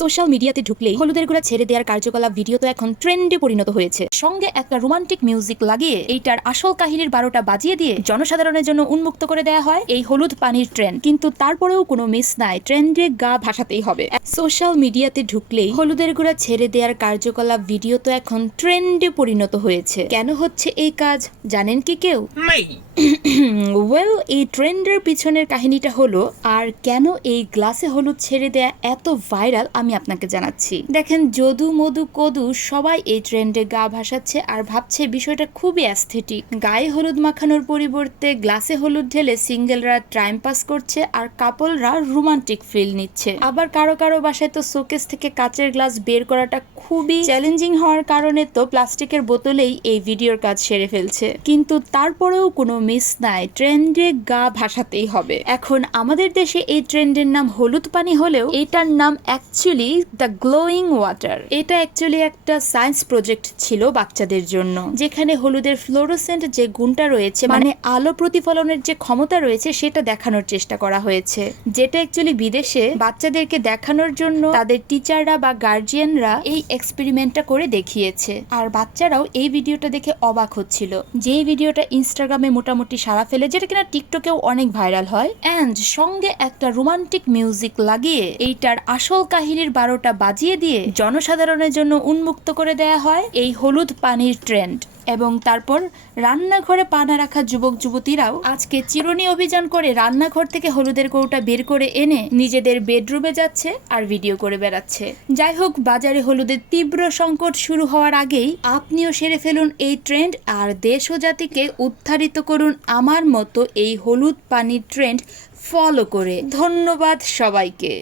Social মিডিয়াতে ঢুকলেই হলুদের গুঁড়া ছেড়ে দেওয়ার কার্যকলাপ ভিডিও তো এখন ট্রেন্ডে পরিণত হয়েছে। সঙ্গে একটা রোমান্টিক মিউজিক লাগিয়ে এইটার আসল কাহিনীর 12টা বাজিয়ে দিয়ে জনসাধারণের জন্য উন্মুক্ত করে দেওয়া হয় এই হলুদ পানির ট্রেন্ড। কিন্তু তারপরেও কোনো মিস নাই, ট্রেন্ডে গা ভাসাতেই হবে। সোশ্যাল মিডিয়াতে ঢুকলেই হলুদের গুঁড়া ছেড়ে দেওয়ার কার্যকলাপ ভিডিও তো এখন ট্রেন্ডে পরিণত হয়েছে। কেন হচ্ছে এই কাজ জানেন কি কেউ? ওয়েল, এই ট্রেন্ডের পিছনের কাহিনীটা হলো, আর কেন এই গ্লাসে হলুদ ছেড়ে দেয়া এত ভাইরাল আমি আপনাকে জানাচ্ছি। দেখেন, যদু মধু কদু সবাই এই ট্রেন্ডে গা ভাসাচ্ছে আর ভাবছে বিষয়টা খুবই অ্যাস্থেটিক। গায়ে হলুদ মাখানোর পরিবর্তে গ্লাসে হলুদ ঢেলে সিঙ্গেলরা টাইম পাস করছে আর কাপলরা রোমান্টিক ফিল নিচ্ছে। আবার কারো কারো বাসায় তো শোকেস থেকে কাচের গ্লাস বের করাটা খুবই চ্যালেঞ্জিং হওয়ার কারণে তো প্লাস্টিকের বোতলেই এই ভিডিওর কাজ সেরে ফেলছে। কিন্তু তারপরেও কোনো মিস নাই, ট্রেন্ডে গা ভাসাতেই হবে। এখন আমাদের দেশে এই ট্রেন্ডের নাম হলুদ পানি হলেও এটার নাম অ্যাকচুয়ালি দ্য গ্লোয়িং ওয়াটার। এটা অ্যাকচুয়ালি একটা সায়েন্স প্রজেক্ট ছিল বাচ্চাদের জন্য, যেখানে হলুদের ফ্লোরোসেন্ট যে গুণটা রয়েছে, মানে আলো প্রতিফলনের যে ক্ষমতা রয়েছে, সেটা দেখানোর চেষ্টা করা হয়েছে। যেটা অ্যাকচুয়ালি বিদেশে বাচ্চাদেরকে দেখানোর জন্য তাদের টিচাররা বা গার্জিয়ানরা এই এক্সপেরিমেন্টটা করে দেখিয়েছে। আর বাচ্চারাও এই ভিডিওটা দেখে অবাক হচ্ছিল। যে ভিডিওটা ইনস্টাগ্রামে মোটামুটি সারা ফেলে, যেটা কিনা টিকটকেও অনেক ভাইরাল হয়। অ্যান্ড সঙ্গে একটা রোমান্টিক মিউজিক লাগিয়ে এইটার আসল কাহিনীর 12টা বাজিয়ে দিয়ে জনসাধারণের জন্য উন্মুক্ত করে দেয়া হয় এই হলুদ পানির ট্রেন্ড। এবং তারপর রান্নাঘরে পানা রাখা যুবক যুবতীরাও আজকে চিরুনি অভিযান করে রান্নাঘর থেকে হলুদের কৌটা বের করে এনে নিজেদের বেডরুমে যাচ্ছে আর ভিডিও করে বেড়াচ্ছে। যাই হোক, বাজারে হলুদের তীব্র সংকট শুরু হওয়ার আগেই আপনিও সেরে ফেলুন এই ট্রেন্ড আর দেশ ও জাতিকে উদ্ধারিত করুন আমার মতো এই হলুদ পানির ট্রেন্ড ফলো করে। ধন্যবাদ সবাইকে।